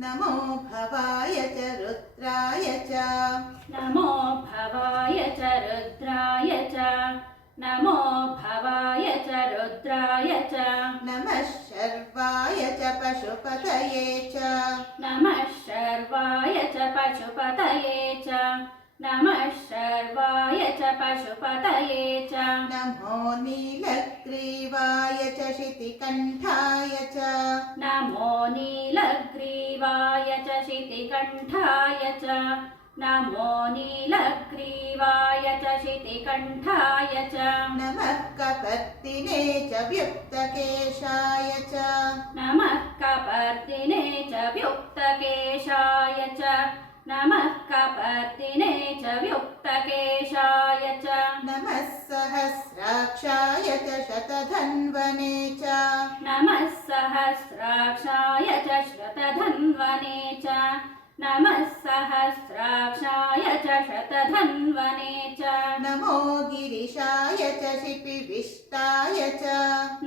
नमो भवाय च रुद्राय च नमो भवाय च रुद्राय च नमो भवाय च रुद्राय च नमः शर्वाय च पशुपतये च नमः शर्वाय च पशुपतये च नमः शर्वाय च पशुपतये च नमो नीलग्रीवाय च शितिकण्ठाय च नमो नीलग्रीवाय च शितिकण्ठाय च नमो नीलग्रीवाय च शितिकण्ठाय च नमः कपर्दिने च व्युक्तकेशाय च नमः कपर्दिने च व्युक्तकेशाय च नमः कपर्दिने च व्युक्तकेशाय च नमः सहस्राक्षाय च शतधन्वने च नमः सहस्राक्षाय च शतधन्वने च नमः सहस्राक्षाय च शतधन्वने च नमो गिरिशाय च शिपिविष्टाय च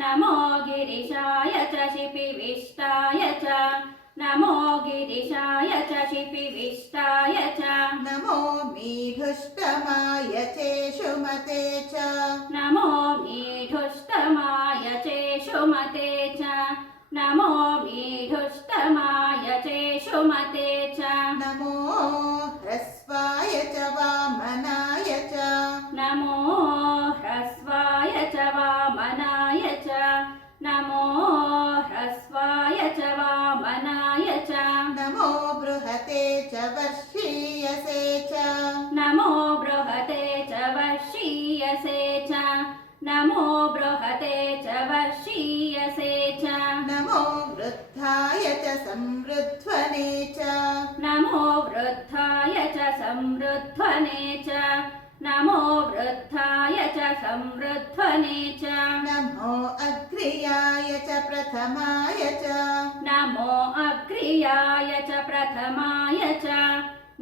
नमो गिरिशाय च शिपिविष्टाय च नमो गिरिशाय च शिपिविष्टाय च नमो मीढुष्टमाय चेषुमते च नमो मीढुष्टमाय चेषुमते च नमो मीढुष्टमाय चेषुमते च नमो ह्रस्वाय च वामनाय च नमो ह्रस्वाय च वामनाय च नमो ह्रस्वाय च वामनाय च नमो बृहते च वर्षीयसे च नमो बृहते च वर्षीयसे च नमो बृहते च वर्षीयसे च नमो वृद्धाय च समृध्वने च नमो वृद्धाय च समृध्वने च नमो वृद्धाय च समृध्वने च नमो अग्र्याय च प्रथमाय च नमो अग्र्याय च प्रथमाय च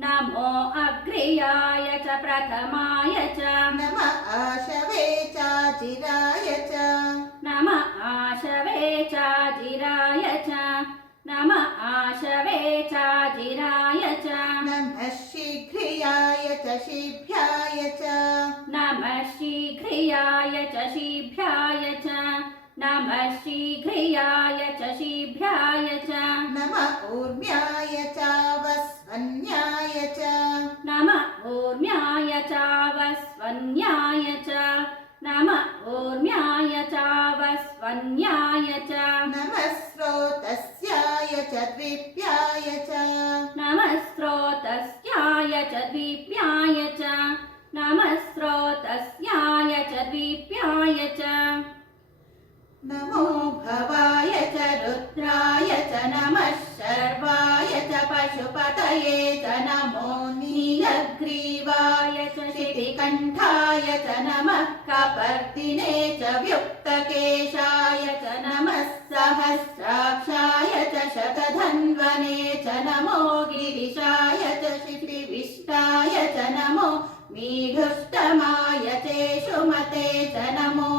नमो अग्र्याय च प्रथमाय च नम आशवे चाजिराय च नम आशवे चाजिराय च नम आशवे चाजिराय च नमः शीघ्रियाय च शीभ्याय च नमः शीघ्रियाय च शीभ्याय च नमः शीघ्रियाय च शीभ्याय च नम ऊर्म्याय चावस्वन्याय च नम ऊर्म्याय चावस्वन्याय च नम ऊर्म्याय चावस्वन्याय च नमः स्रोतस्याय च द्वीप्याय च नमः स्रोतस्याय च द्वीप्याय च नमः स्रोतस्याय च द्वीप्याय च नमो भवाय च रुद्राय च नमः शर्वाय च पशुपतये च नमो नीलग्रीवाय च शितिकण्ठाय च नमः कपर्दिने च व्युक्तकेशाय च नमः सहस्राक्षाय च शतधन्वने च नमो गिरिशाय च शिपिविष्टाय च नमो मीढुष्टमाय चेषुमते च नमो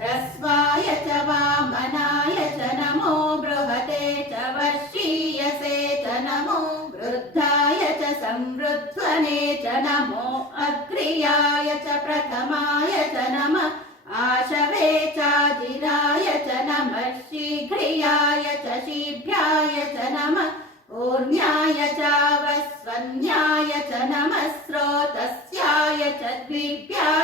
ह्रस्वाय च वामनाय च नमो बृहते च वर्षीयसे च नमो वृद्धाय च समृध्वने च नमो अग्र्याय च प्रथमाय च नमः आशवे चाजिराय च नमः शीघ्रियाय च शीभ्याय च नमः ऊर्म्याय चावस्वन्याय च नमः स्रोतस्याय च द्वीप्याय